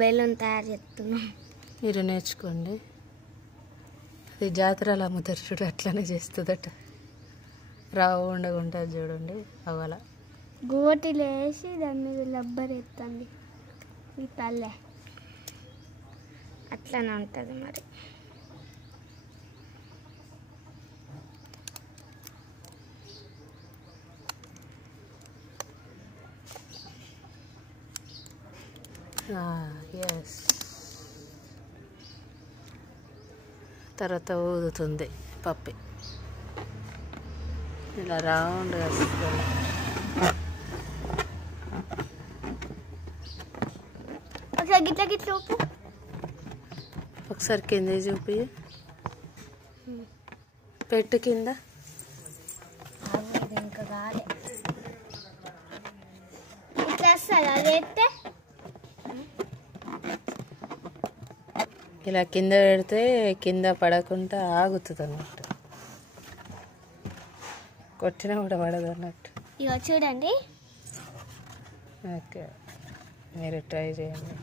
Balloon తయారు చేస్తున్నాం. మీరు నేర్చుకోండి. అది జాతరలో అమ్ముతారు చూడు, అట్లానే చేస్తుందట. రౌండ్గా ఉంటుంది చూడండి, అవ్వాల గోటిలు వేసి దాని మీద రబ్బర్ ఎత్తండి. ఈ పల్లె అట్లానే ఉంటుంది మరి. ఎస్. తర్వాత ఊదుతుంది పప్పి, ఇలా రౌండ్గా వస్తుంది. ఒకసారి గిట్ల గిట్ల చూపు, ఒకసారి కింద చూపి, పెట్టు కింద. ఇంకా కాలే ఇట్లా వస్తుంది. అది ఎత్తే ఇలా కింద పెడితే కింద పడకుండా ఆగుతుంది అన్నట్టు, కొట్టినా కూడా పడదు అన్నట్టు. ఇగో చూడండి. ఓకే, మీరు ట్రై చేయండి.